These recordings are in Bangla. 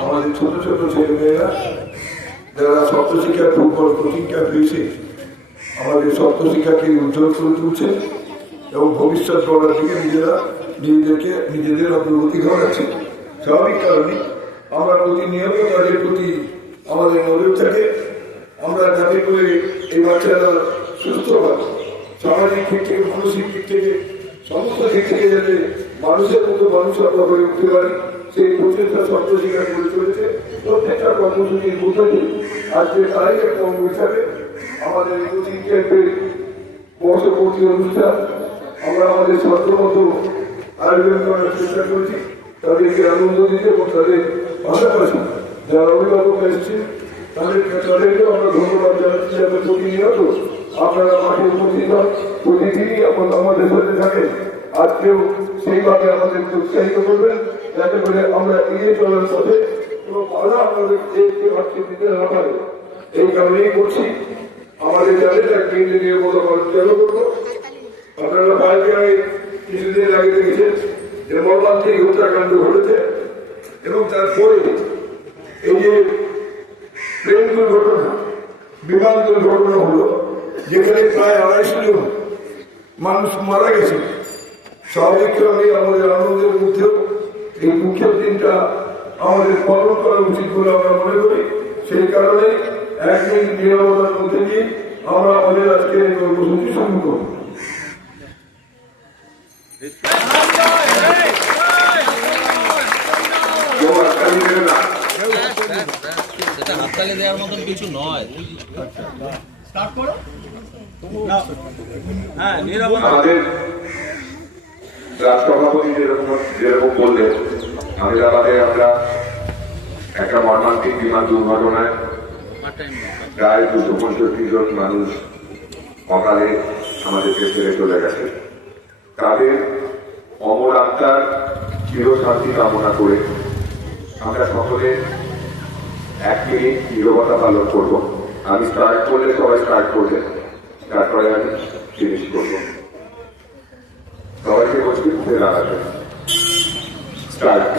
আমাদের ছোট ছোট ছেলেমেয়েরা যারা সপ্তশিক্ষার কোচিং ক্যাম্প পেয়েছে আমাদের সপ্তশিক্ষাকে উজ্জ্বল করে তুলছে এবং ভবিষ্যৎ গড়ার দিকে নিজেদের অগ্রগতি ঘটাচ্ছে। স্বাভাবিক কারণে আমরা প্রতিনিয়ত তাদের প্রতি আমাদের নজর থাকে, আমরা যাতে করে এই বাচ্চারা সুস্থভাবে সামাজিক দিক থেকে মানসিক দিক থেকে সমস্ত দিক থেকে যাতে মানুষের মতো মানুষ আমরা হয়ে উঠতে পারি সেই প্রচেষ্টা সপ্তশিক্ষা করে চলেছে। প্রত্যেকটা কর্মসূচির মধ্যে আজকে তাই একটা অঙ্গ হিসাবে আমাদের এই কোচিং ক্যাম্পের বর্ষপূর্তি অনুষ্ঠান আমরা আমাদের সাধ্যমতো আয়োজন করার চেষ্টা করছি, তাদেরকে আনন্দ দিতে এবং তাদের পাশাপাশি যারা অভিভাবক এসেছে তাদেরকেও আমরা ধন্যবাদ জানাচ্ছি যাতে প্রতিনিয়ত আপনারা মাঠে উপস্থিত হন, প্রতিদিনই আমাদের সাথে থাকেন। আজকেও সেইভাবে আমাদের উৎসাহিত করবেন যাতে করে আমরা এগিয়ে চলার পথে কোনো বাধা আমাদেরকে দিতে না পারে। এই কারণেই করছি আমাদের যাদের একটা ইঞ্জিনিয়ার মতো মানুষ চালু করবো। আপনারা পাইকারে কিছুদিন আগে দেখেছেন যে মর্মান্তিক হত্যাকাণ্ড ঘটেছে এবং তারপরে এই যে ট্রেন দুর্ঘটনা বিমান দুর্ঘটনা হলো যেখানে প্রায় 250 জন মানুষ মারা গেছে। স্বাভাবিক কারণে আমাদের আনন্দের মধ্যেও এই মুখ্য দিনটা আমাদের পালন করা উচিত বলে আমরা মনে করি। সেই কারণে একদিন নিরাপত্তার মধ্যে দিয়ে আমরা আমাদের আজকে এই কর্মসূচি শুরু করব। হাততালি দেওয়ার মতন কিছু নয়। আমাদের রাষ্ট্রসভাপতি যেরকম বললেন, আহমেদাবাদে আমরা একটা মর্মান্তিক বিমান দুর্ঘটনায় প্রায় 265 জন মানুষ অকালে আমাদেরকে ছেড়ে চলে গেছে। তাদের অমর আত্মার চিরশান্তি কামনা করে আমরা সকলে 1 মিনিট নীরবতা পালন করব। আমি স্টার্ট করলে সবাই স্টার্ট করবেন, তারপরে আমি ফিনিশ করবো। সবাইকে বলছি উঠে দাঁড়াবে। স্টার্ট।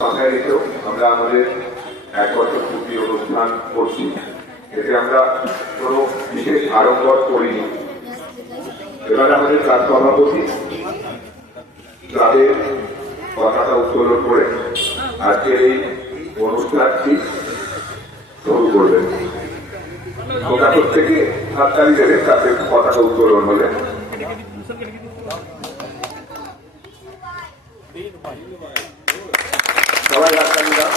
মাথায় রেখেও আমরা আমাদের 1 বছর পূর্তি অনুষ্ঠান করছি। এতে আমরা কোনো বিশেষ আড়ম্বর করিনি। এবার আমাদের ক্লাস সভাপতি তাদের পতাকা উত্তোলন করে আজকের এই অনুষ্ঠানটি শুরু করবেন। তোমরা প্রত্যেকে হাততালি দেবেন তাদের পতাকা উত্তোলন হলে। সবাই হাততালি দাও।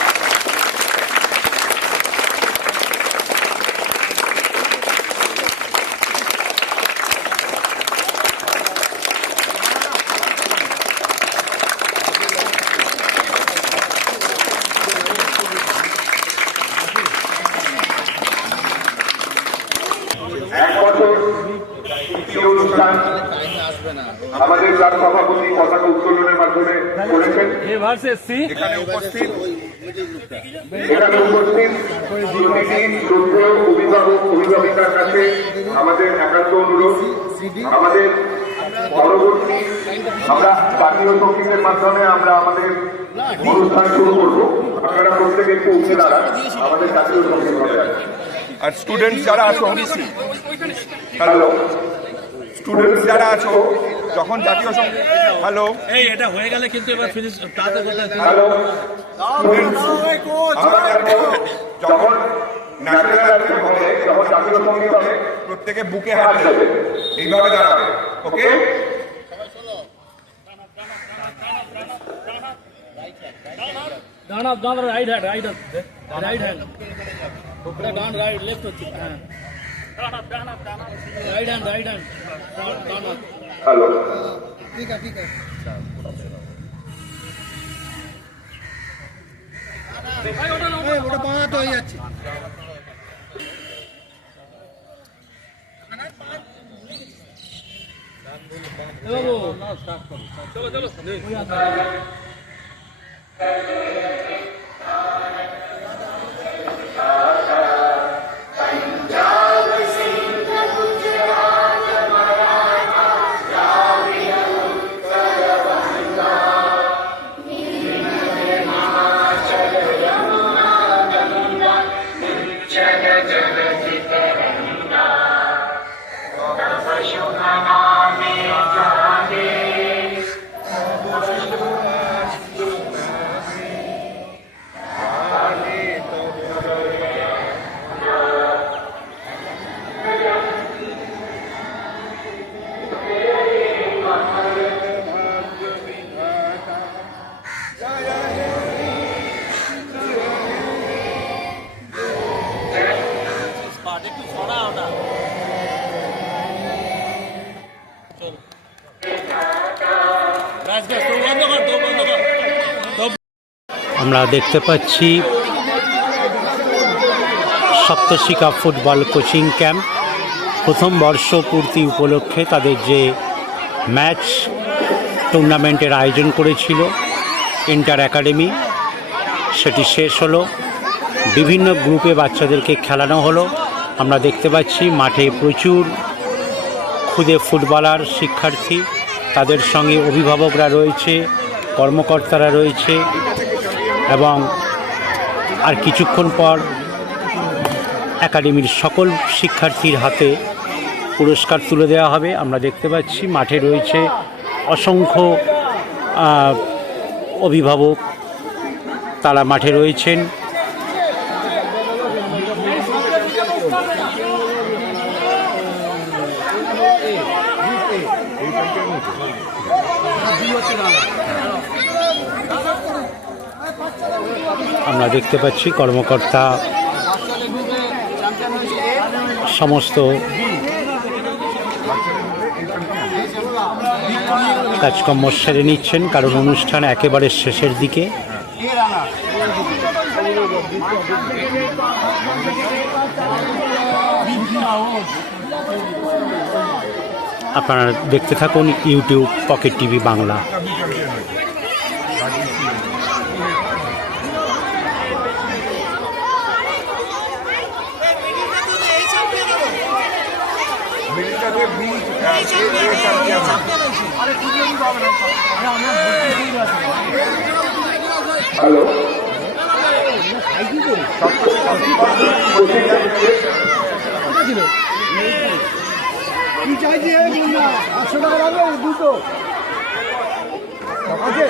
অনুষ্ঠান আমাদের ক্লাব সভাপতি পতাকা উত্তোলনের মাধ্যমে করেছেন। এখানে উপস্থিত অভিভাবিকার কাছে আমাদের একান্ত অনুরোধ, আমাদের পরবর্তী আমরা জাতীয় সঙ্গীতের মাধ্যমে আমরা আমাদের অনুষ্ঠান শুরু করব। আপনারা প্রত্যেকে একটু উঠে দাঁড়ান, আমাদের জাতীয় সঙ্গীত হবে। আর স্টুডেন্টস যারা আছো, হ্যালো স্টুডেন্টস যারা আছো, যখন জাতীয় সঙ্গীত হ্যালো এই এটা হয়ে গেলে কিন্তু এবার ফিনিশ তাতে কথা। হ্যালো যখন ন্যাশনাল অ্যান্থেম হবে, যখন জাতীয় সঙ্গীত হবে, প্রত্যেকে বুকে হাত দেবে, এইভাবে দাঁড়াবে। ওকে, ডান আপ ডান রাইট হ্যান্ড রাইট হ্যান্ড ডান রাইট লেফট হচ্ছে হ্যাঁ রাইট হ্যান্ড ডান আপ হ্যালো ঠিক আছে ওটা পাওয়া তো হয়ে যাচ্ছে একটু ছড়া ওটা আমরা দেখতে পাচ্ছি সপ্তশিখা ফুটবল কোচিং ক্যাম্প প্রথম বর্ষ পূর্তি উপলক্ষে তাদের যে ম্যাচ টুর্নামেন্টের আয়োজন করেছিল ইন্টার একাডেমি সেটি শেষ হলো। বিভিন্ন গ্রুপে বাচ্চাদেরকে খেলানো হলো। আমরা দেখতে পাচ্ছি মাঠে প্রচুর খুদে ফুটবলার শিক্ষার্থী, তাদের সঙ্গে অভিভাবকরা রয়েছে, কর্মকর্তারা রয়েছে এবং আর কিছুক্ষণ পর একাডেমির সকল শিক্ষার্থীর হাতে পুরস্কার তুলে দেওয়া হবে। আমরা দেখতে পাচ্ছি মাঠে রয়েছে অসংখ্য অভিভাবক, তারা মাঠে রয়েছেন। আমরা দেখতে পাচ্ছি কর্মকর্তা সমস্ত কাজকর্ম সেরে নিচ্ছেন, কারণ অনুষ্ঠান একেবারে শেষের দিকে। আপনারা দেখতে থাকুন YouTube pocket TV Bangla. Hello কি চাইছি 100 টাকা লাগবে দুটো আছে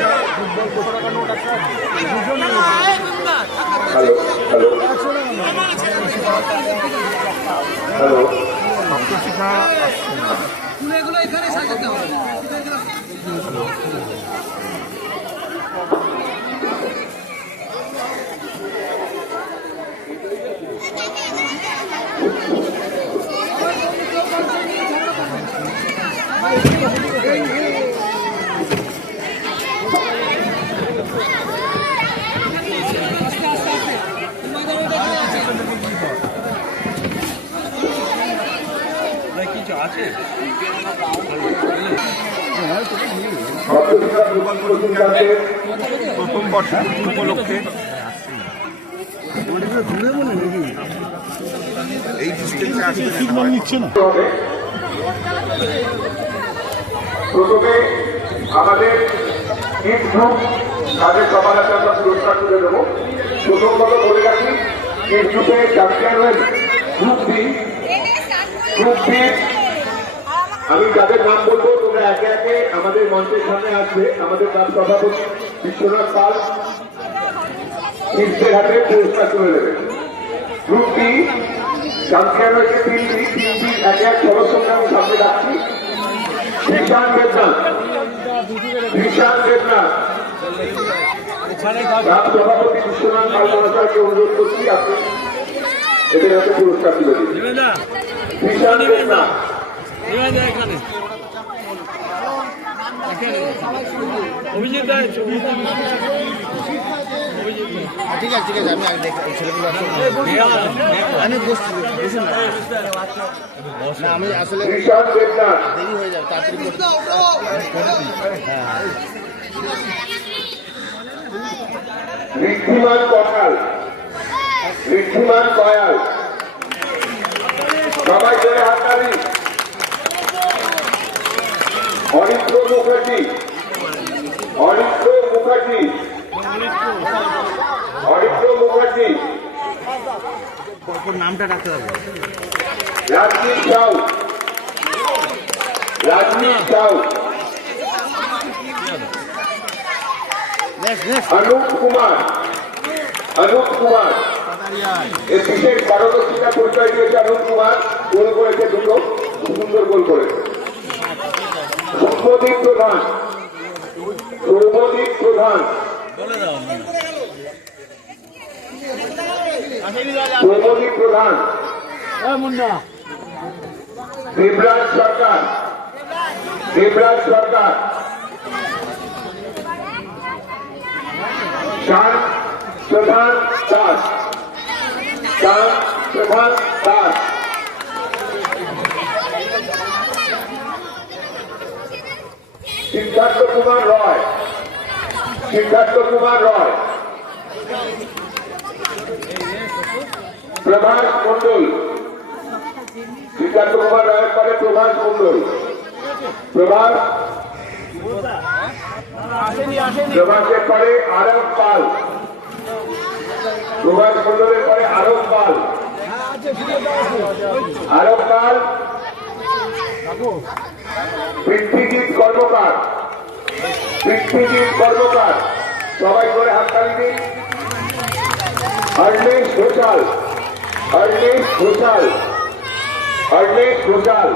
হ্যালো হ্যালো হ্যালো এগুলো এখানে সাজাতে হবে। কিছু আছে প্রথম বর্ষ উপলক্ষে এই ডিস্ট্রিক্টে আসলে নিচ্ছে না। প্রথমে আমাদের তিন গ্রুপ তাদের সবার হাতে আমরা পুরস্কার তুলে দেবো। প্রথম কথা বলে রাখি, তিন গ্রুপে চ্যাম্পিয়ন হয়েছে গ্রুপ বি। আমি যাদের নাম বলবো তোমরা একে একে আমাদের মঞ্চের সামনে আসবে। আমাদের ক্লাব সভাপতি বিশ্বনাথ পাল তিনটের হাতে পুরস্কার তুলে দেবে। গ্রুপ বি চ্যাম্পিয়ন হয়েছে তিনটি একে এক সদস্যকে আমি সামনে রাখছি। ঈশান দেবনাথ, রাম সভাপতি বিশ্বনাথ পাল মহাশয়কে অনুরোধ করছি আপনি এদের হাতে পুরস্কার তুলে দিন। বিশাল দেবনাথ, অভিজিৎ রায় ঠিক আছে আমি আগে দেখি ছেলেগুলো আমি বসছি না আমি আসলে বিশাল দেবনাথ, দেরি হয়ে যাবে তাড়াতাড়ি ঋদ্ধিমান কঠাল, ঋদ্ধিমান কয়াল, সবাই ধরে হাততালি। অরিত্র মুখার্জি, অরিত্র মুখার্জি, অরিত্র মুখার্জি, নামটা রাখতে হবে রাজনীত সাউ, রাজনীত সাউ, অনুপ কুমার, অনুপ কুমার, এই বিশেষ পারদর্শিতা পরিচয় দিয়েছে অনুপ কুমার, গোল করেছে দুটো, খুব সুন্দর গোল করেছে। সৌম্যদীপ প্রধান, সৌম্যদীপ প্রধান, সৌম্যদীপ প্রধান, দেবরাজ সরকার, দেবরাজ সরকার, শান প্রধান দাস, শান প্রধান দাস, সিদ্ধার্থ কুমার রয়, সিদ্ধার্থ কুমার রয়, প্রভাস মন্ডল, সিদ্ধার্থ কুমার রায়ের পরে প্রভাস মন্ডল, প্রভাস, প্রভাসের পরে আরব পাল, প্রভাস মন্ডলের পরে আরব পাল, আরব পাল, পৃথ্বীজিৎ কর্মকার, পৃথ্বীজিৎ কর্মকার, সবাই করে হাততালি দিন। অর্ণেশ ঘোষাল, অর্ণেশ ঘোষাল, অর্ণেশ ঘোষাল,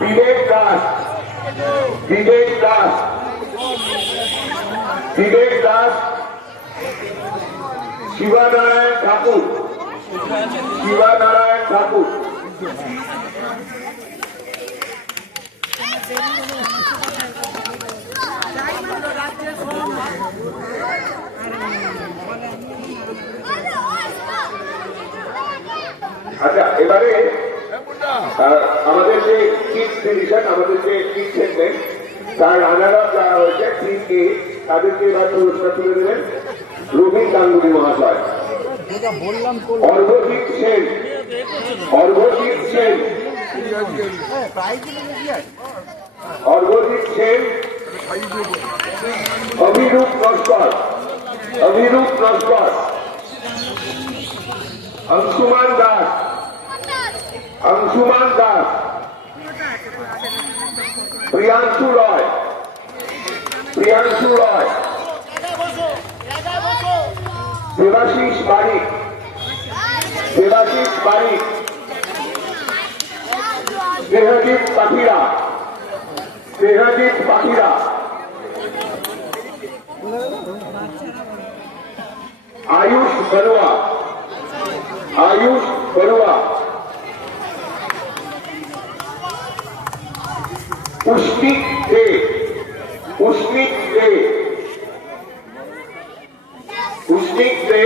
বিবেক দাস, বিবেক দাস, বিবেক দাস, শিবানারায়ণ ঠাকুর, শিবানারায়ণ ঠাকুর, আচ্ছা এবারে আমাদের যে কিট ডিভিশন, আমাদের যে কিট সেগমেন্ট, তার রানার আপ যারা হয়েছে টিম এ, তাদেরকে এবার পুরস্কার তুলে দেবেন রবীন গাঙ্গুলি মহাশয়। অর্ঘজিৎ সেন, অর্ঘজিৎ সেন, অর্ঘজিৎ সেন, অভিরূপ নস্কর, অভিরূপ নস্কর, अंशुमान दास, अंशुमान दास, प्रियांशु रॉय, प्रियांशु रॉय, देवाशीष बारिक, देवाशीष बारिक, देहजीत पाखीरा, देहजीत पाखीरा, आयुष बरुआ, आयुष बरुआ, उष्णिक दे, उष्णिक दे, उष्णिक दे,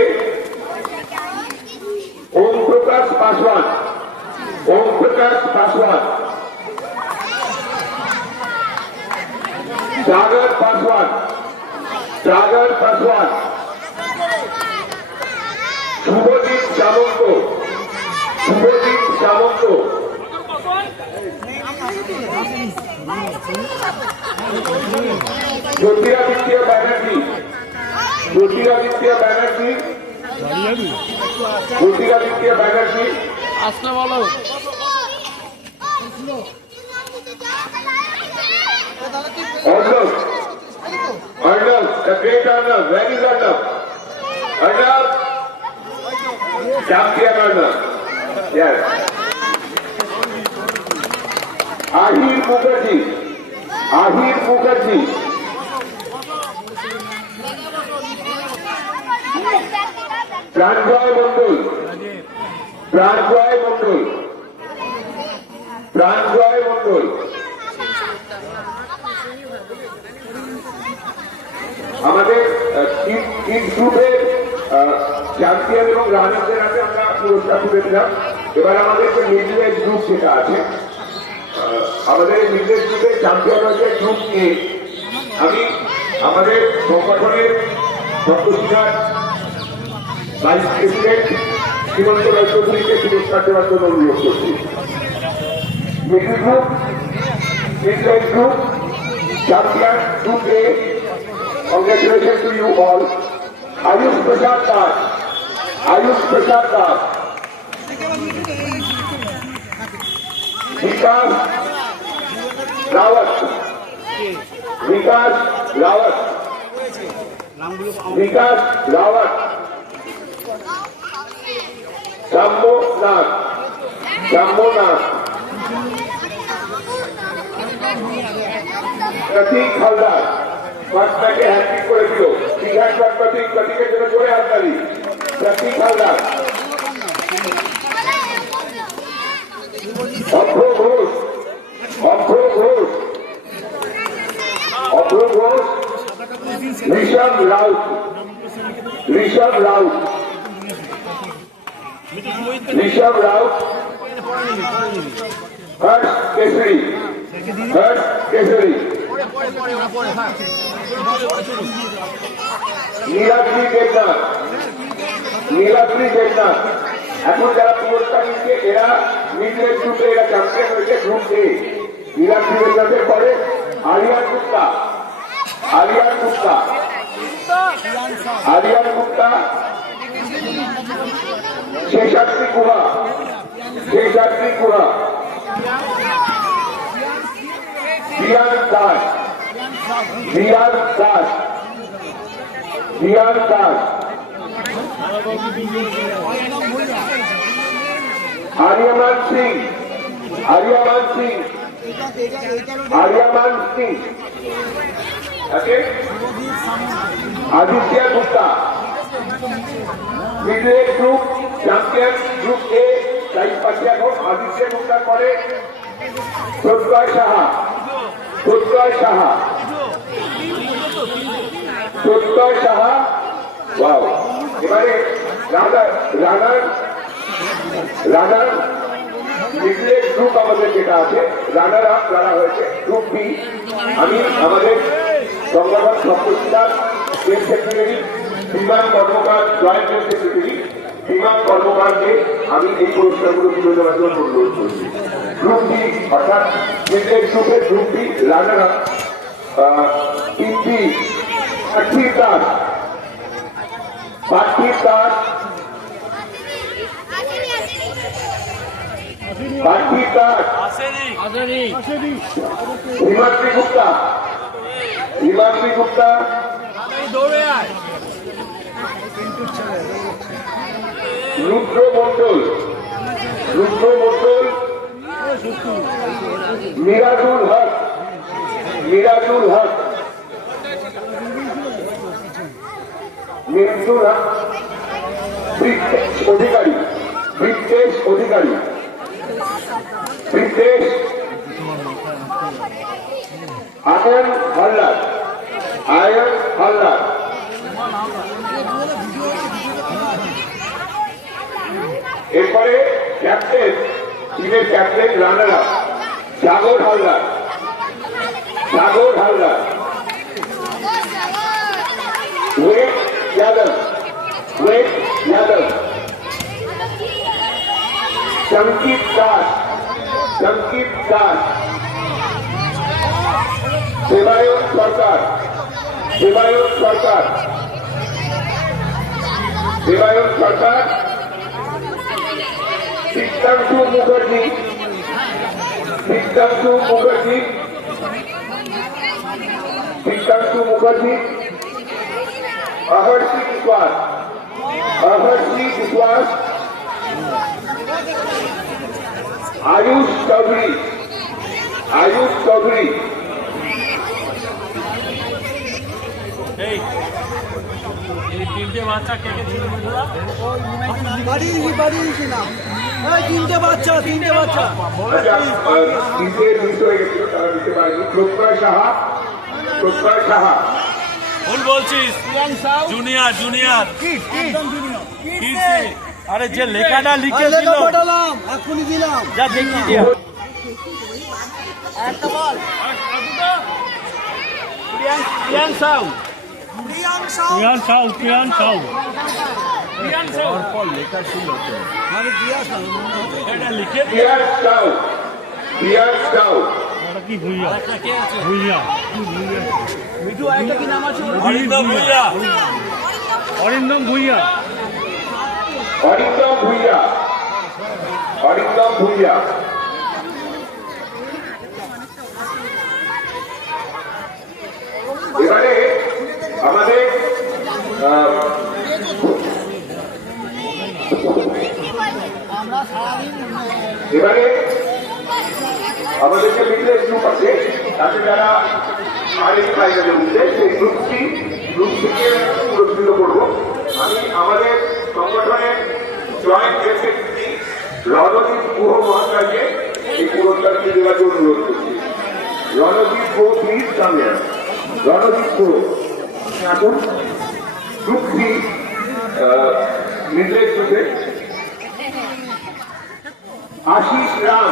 ओम प्रकाश पासवान, ओम प्रकाश पासवान, सागर पासवान, सागर पासवान, শুভজিৎ সামন্ত, শুভজিৎ সামন্ত, জ্যোতিরাদিত্য ব্যানার্জি, জ্যোতিরাদিত্য ব্যানার্জি, জ্যোতিরাদিত্য ব্যানার্জি, আসতে বলো Arnav, Arnav, the great Arnav, where is Arnav? Arnav, champion Arnav, yes. Ahir Mukherjee, Ahir Mukherjee, প্রাণজয় Mondal, প্রাণজয় Mondal, প্রাণজয় Mondal. আমাদের তিন গ্রুপের চ্যাম্পিয়ন এবং রানারদের হাতে আমরা পুরস্কার তুলে দিলাম। এবার আমাদের যে মিডল এজ গ্রুপ যেটা আছে, আমাদের মিডল এজ গ্রুপের চ্যাম্পিয়ন হচ্ছে গ্রুপ এ। আমি আমাদের সংগঠনের সপ্তশিকার ভাইস প্রেসিডেন্ট সীমান্ত রায় চৌধুরীকে পুরস্কার দেওয়ার জন্য অনুরোধ করছি। Middle group, middle age group champion group A, congratulations to you all. Ayush Prasad Das, Ayush Prasad Das, Vikas Rawat, Vikas Rawat, Vikas Rawat, Jammo Nath, Jammo Nath, Pratik Haldar, পাঁচটাকে হ্যান্ডিং করে দিল। ঠিক আছে, প্রতীকের জন্য জোরে হাততালি। প্রতীক হালদার, অভ্র ঘোষ, অভ্র ঘোষ, অভ্র ঘোষ, ঋষভ রাউত, ঋষভ রাউত, ঋষভ রাউত, হর্ষ কেশরী, হর্ষ কেশরী, নীলাদ্রি দেবনাথ, নীলাদ্রি দেবনাথ। এখন যারা পুরস্কার নিচ্ছে এরা মিডল গ্রুপে, এরা চ্যাম্পিয়ন হয়েছে গ্রুপ এ। নীলাদ্রি দেবনাথের পরে Aryan Gupta, Aryan Gupta, Aryan Gupta, Seshadri Guha, Seshadri Guha, Riyan Das, Riyan Das, Riyan Das, Aryaman Singh, Aryaman Singh, Aryaman Singh, Aditya Gupta. Middle age group champion group A, তাই পাশে এখন আদিত্য গুপ্তার পরে প্রত্যয় সাহা, প্রত্যয় সাহা, প্রত্যয় সাহা। ওয়াও, এবারে রানার মিডল এজ গ্রুপ আমাদের যেটা আছে, রানার আপ যারা হয়েছে গ্রুপ বি। আমি আমাদের সংগঠন সপ্তশিকার স্টেট সেক্রেটারি বিমান কর্মকার, জয়েন্ট সেক্রেটারি বিমান কর্মকারকে আমি এই পুরস্কারগুলো তুলে দেওয়ার জন্য অনুরোধ করছি। গ্রুপ বি অর্থাৎ মিডল এজ গ্রুপের গ্রুপ বি রানার আপ তিনটি পার্থিব দাস, পার্থিব দাস, পার্থিব দাস, হিমাদ্রি গুপ্তা, হিমাদ্রি গুপ্তা, রুদ্র মন্ডল, রুদ্র মন্ডল, মিরাজুল হক, মিরাজুল হক, মিরাজুল হক, ব্রিটেশ অধিকারী, ব্রিটেশ অধিকারী, ব্রিটেশ, আয়ন হালদার, আয়ন হালদার। এরপরে ক্যাপ্টেন, টিমের ক্যাপ্টেন রানার আপ সাগর হালদার, সাগর হালদার, ওয়েট যাদব, ওয়েট যাদব, संकीत दास, संकीत दास, देवायन सरकार, देवायन सरकार, देवायन सरकार, सिद्धांशु मुखर्जी, सिद्धांशु मुखर्जी, सिद्धांशु मुखर्जी, अहर्षी विश्वास, अहर्षी विश्वास, आयुष चौधरी, आयुष चौधरी, এই তিনটে বাচ্চা কে কে ছিল বন্ধুরা? তিনটে বাচ্চা আচ্ছা, তিনটে মিস হয়ে গেছিল, তারা দিতে পারেনি। প্রত্যয় সাহা, প্রত্যয় সাহা, ভুল বলছিস, জুনিয়র জুনিয়র আরে যে লেখাটা লিখে দিল এখনই দিলাম। যা দেখি দিয়া প্রিয়াং সাউ লেখা ছিল এটা লিখে পিয়ার সাউ, পিয়ার সাউ, কি ভুইয়া একটা কে আছে? ভুইয়া মিঠু একটা কি নাম আছে? অরিন্দম ভুইয়া। অরিন্দম ভুইয়া অরিন্দম ভুইয়া, অরিন্দম ভুইয়া। এবারে আমাদের এবারে আমাদের যে মিডল গ্রুপ আছে তাতে যারা আরেক ফাইনালে উঠছে সেই গ্রুপটিকে পুরস্কৃত করবো। আমি আমাদের সংগঠনের জয়েন্ট সেক্রেটারি রণদীপ গুহ মহাশয়কে এই পুরস্কারটি দেওয়ার জন্য অনুরোধ করছি। রণদীপ গুহ প্লিজ সামনে, রণদীপ গুহ আসুন। গ্রুপটি মিডল গ্রুপে আশিস রাম,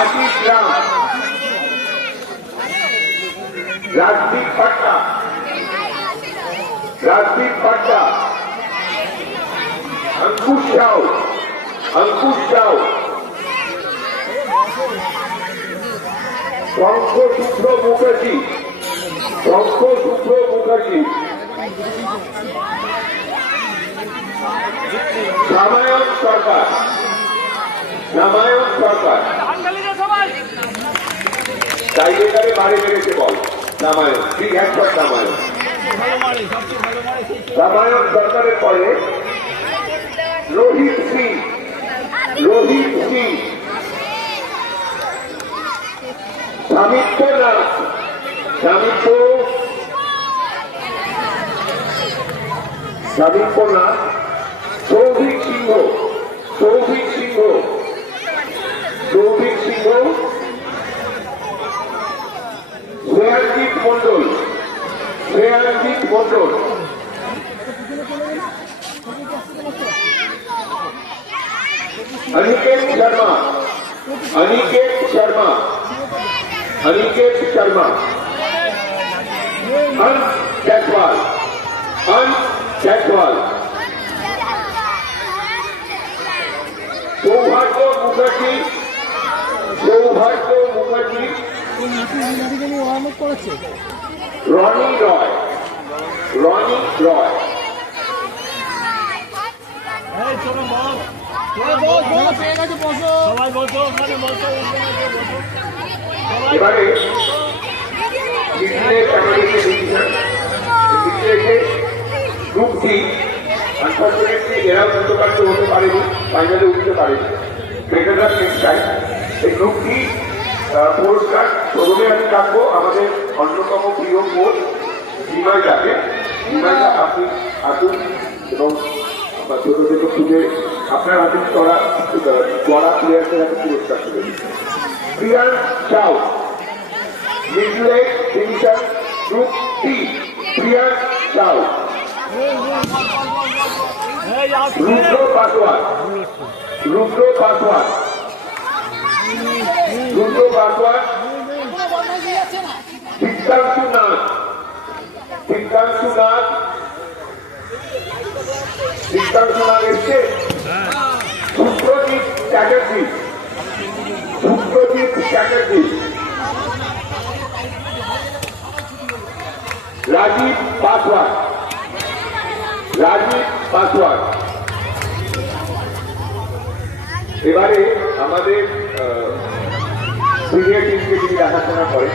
আশিস রাম, রাজদীপ পাট্টা, রাজদীপ পাট্টা, अंकुश राव, अंकुश राव, शंखसूत्र मुखर्जी, शंखसूत्र मुखर्जी, रामायण सरकार, रामायण सरकार, टाइगर बारे मेरे से बॉल रामायण थ्री हैंड पर रामायण, रामायण सरकार पड़े रोहित सिंह, रोहित सिंह, सामित्व नाथ, सामित्व, सामित्व नाथ, सौभिक सिंह, सौभिक सिंह, सौभिक सिंह, श्रेयांजीत मंडल, श्रेयांजीत मंडल, अनिकेत शर्मा, अनिकेत शर्मा, अनिकेत शर्मा, अंश जायसवाल, अंश जायसवाल, सौभाग्य मुखर्जी, सौभाग्य मुखर्जी, रॉनी रॉय, रॉनी रॉय, সবাই বলতো ওখানে বলতো এবারে গ্রুপটি আনফর্চুনেটলি এরাও দ্রুতকার্য হতে পারেনি, ফাইনালে উঠতে পারেনি। বেটার নেক্সট টাইম এই গ্রুপটি পুরস্কার প্রথমে আমি রাখবো আমাদের অন্যতম প্রিয় কোচ বিনয়দাকে। বিনয়দা আপনি আসুন এবং ছোট ছোট খুঁজে আপনার হাতে করা প্লেয়ারদের হাতে পুরস্কার তুলে দিচ্ছেন। প্রিয়ান চাও, মিডল ডিভিশন গ্রুপ টি, প্রিয়ান চাও, রুদ্র পাসওয়ান, রুদ্র পাসওয়ান, রুদ্র পাসওয়ান, সিদ্ধাংশু নাথ, সিদ্ধাংশু নাথ, সিদ্ধাংশু নাথ এসছে, সুপ্রদীপ চ্যাটার্জি, সুপ্রদীপ চ্যাটার্জি, রাজীব পাসওয়ান, রাজীব পাসওয়ান। এবারে আমাদের সিনিয়র টিমকে যিনি দেখাশোনা করেন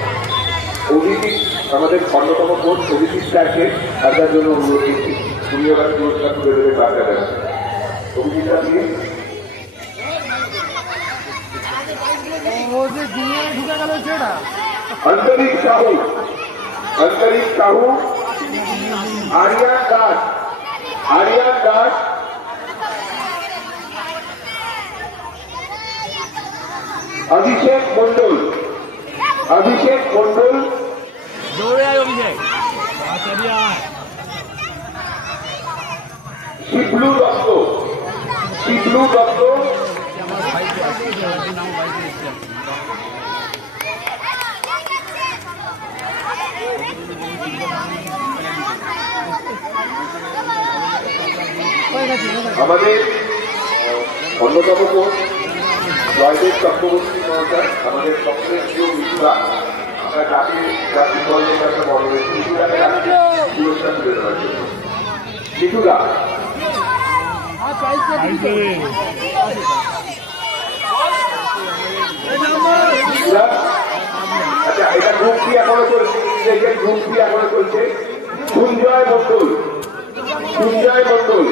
অভিজিৎ, আমাদের অন্যতম কোচ অভিজিৎ স্যারকে আসার জন্য অনুরোধ করছি। উনি এবার পুরস্কার তুলে দেবে বাচ্চাদের। অভিজিৎ স্যার দিয়ে अंतरिक्ष साहू, अंतरिक्ष साहू, আরিয়ান দাস, আরিয়ান দাস, অভিষেক মন্ডল, অভিষেক মন্ডল, দৌড়ে আয় অভিষেক শিবলু দত্ত, শিবলু দত্ত, আমাদের অন্যতম কোচ জয়দেব চক্রবর্তী মহাশয়, আমাদের সবচেয়ে প্রিয় মিঠুরা, আমরা জাতির জাতীয় দলের কাছে বড় হয়েছি মিঠুরাকে আজকে পুরস্কার তুলে দেওয়ার জন্য। মিঠুরা আচ্ছা, এটা গ্রুপ কি এখনো চলছে, গ্রুপ কি এখনো চলছে। সঞ্জয় মন্ডল, সঞ্জয় মন্ডল,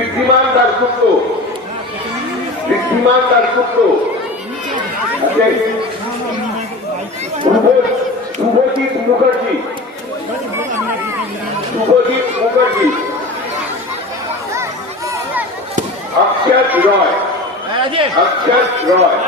ঋদ্ধিমান দাসগুপ্ত, ঋদ্ধিমান দাসগুপ্ত, শুভজিৎ মুখার্জি, শুভজিৎ মুখার্জি, অক্ষত রয়, অক্ষত রয়,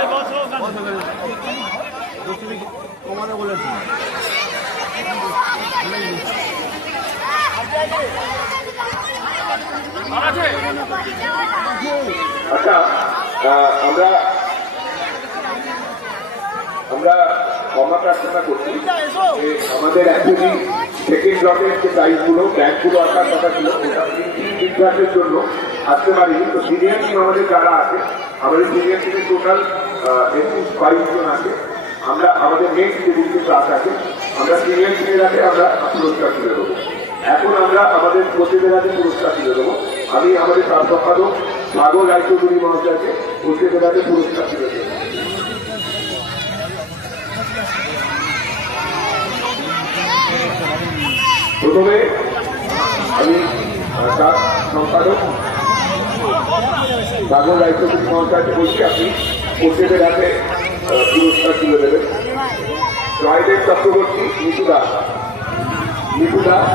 আচ্ছা আমরা ক্ষমা প্রার্থনা করছি যে আমাদের অ্যাকচুয়ালি সেকেন্ড লটের যে প্রাইজগুলো ব্যাংকগুলো আসার কথা ছিল ওটা বিদ্যার্থীর জন্য আসতে পারিনি। তো সিনিয়র টিম আমাদের যারা আছে, আমাদের সিনিয়র টিমের টোটাল 22 জন আছে। আমরা আমাদের মেন যেগুলিতে ক্লাস আছে, আমরা সিনিয়র টিমের হাতে আমরা পুরস্কার তুলে দেবো। এখন আমরা আমাদের কোচেদের হাতে পুরস্কার তুলে দেবো। আমি আমাদের তার সম্পাদক সাগর রায়চৌধুরী মহাশয়কে কোচেদের হাতে পুরস্কার তুলে দেবো। প্রথমে আমি তার সম্পাদক সাগর রায়চৌধুরী মহাশয়কে বলছি, আপনি কোচেদের হাতে পুরস্কার তুলে দেবেন। জয়দেব চক্রবর্তী, মিঠু দাস, মিঠু দাস,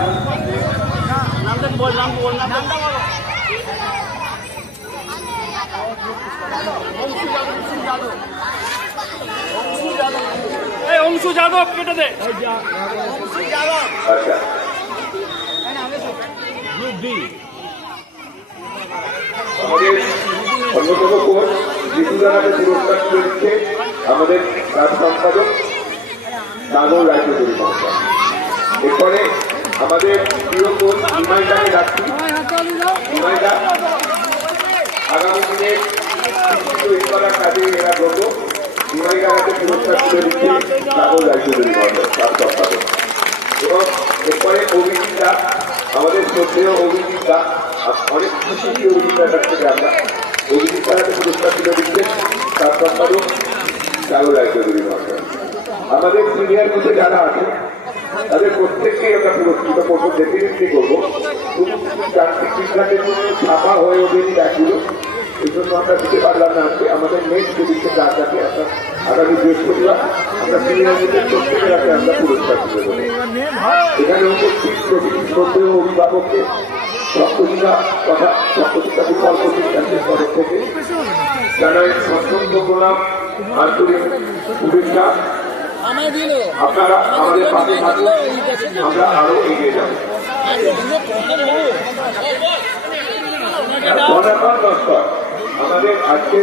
অংশু যাদব কেটে দে। আচ্ছা আমাদের অন্যতম কোচ মিঠুদাকে পুরস্কার তুলে দিচ্ছে আমাদের তার সম্পাদক সাগর রায়চৌধুরী মহাশয়। এরপরে আমাদের প্রিয় কোচ নিমাইদাকে ডাকছি। নিমাইদা আগামী দিনে তৈরি করার কাজে এরা ব্রত। নিমাইদাকে পুরস্কার তুলে দিচ্ছে সাগর রায়চৌধুরী মহাশয়, তার সম্পাদক। এবং এরপরে অভিজিৎ দাস, আমাদের শ্রদ্ধেয় অভিজিৎ দাস, অনেক খুশি অভিজিৎ দাসের থেকে আমরা অভিজিৎ দাসকে পুরস্কার তুলে দিচ্ছেন তার সম্পাদক সাগর রায়চৌধুরী মহাশয়। আমাদের সিনিয়র কোচে যারা আছে তাদের প্রত্যেককেই আমরা পুরস্কৃত করবো, ডেফিনেটলি করবো। যান্ত্রিক বিজ্ঞানের জন্য ছাপা হয়ে ওঠেনি ব্যাগগুলো, এই জন্য আমরা দিতে পারলাম না। আজকে আমাদের নেক্সট যেদিকে কাজ আছে, আগামী বৃহস্পতিবার আমরা সিনিয়রদের প্রত্যেকের হাতে আমরা পুরস্কার তুলে দেবো। এখানে উপস্থিত প্রতিটি শ্রদ্ধেয় অভিভাবককে সপ্তশিক্ষা তথা সপ্তশিক্ষা বিকল্প শিক্ষার্থীর তরফ থেকে জানাই অত্যন্ত প্রণাম, আন্তরিক শুভেচ্ছা। আপনারা আমাদের পাশে থাকলে আমরা আরো এগিয়ে যাব। আমাদের আজকে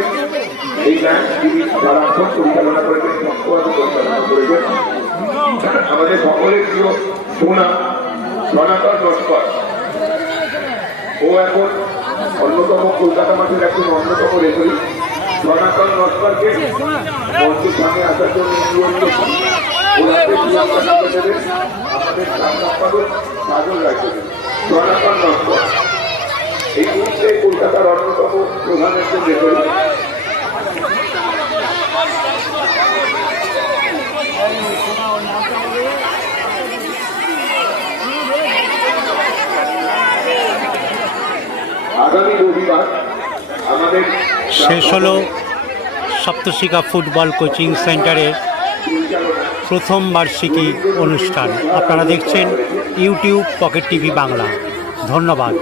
এই ব্যাংক যিনি সারাক্ষণ পরিচালনা করেছেন, পরিচালনা করেছেন আমাদের সকলের প্রিয় সোনা সনাতন নস্কর। ও এখন অন্যতম কলকাতা মাঠের একজন অন্যতম রেফারি। সনাতন নস্করকে মঞ্চের সামনে আসার জন্য অনুরোধ করছি। আমাদের সম্পাদক সাগর রায়চৌধুরী। সনাতন নস্কর এই মুহূর্তে কলকাতার অন্যতম প্রধান একজন রেফারি। আগামী রবিবার আমাদের শেষ হলো সপ্তশিখা ফুটবল কোচিং সেন্টারের পরিচালনা প্রথম বার্ষিকী অনুষ্ঠান। আপনারা দেখছেন ইউটিউব পকেট টিভি বাংলা। ধন্যবাদ।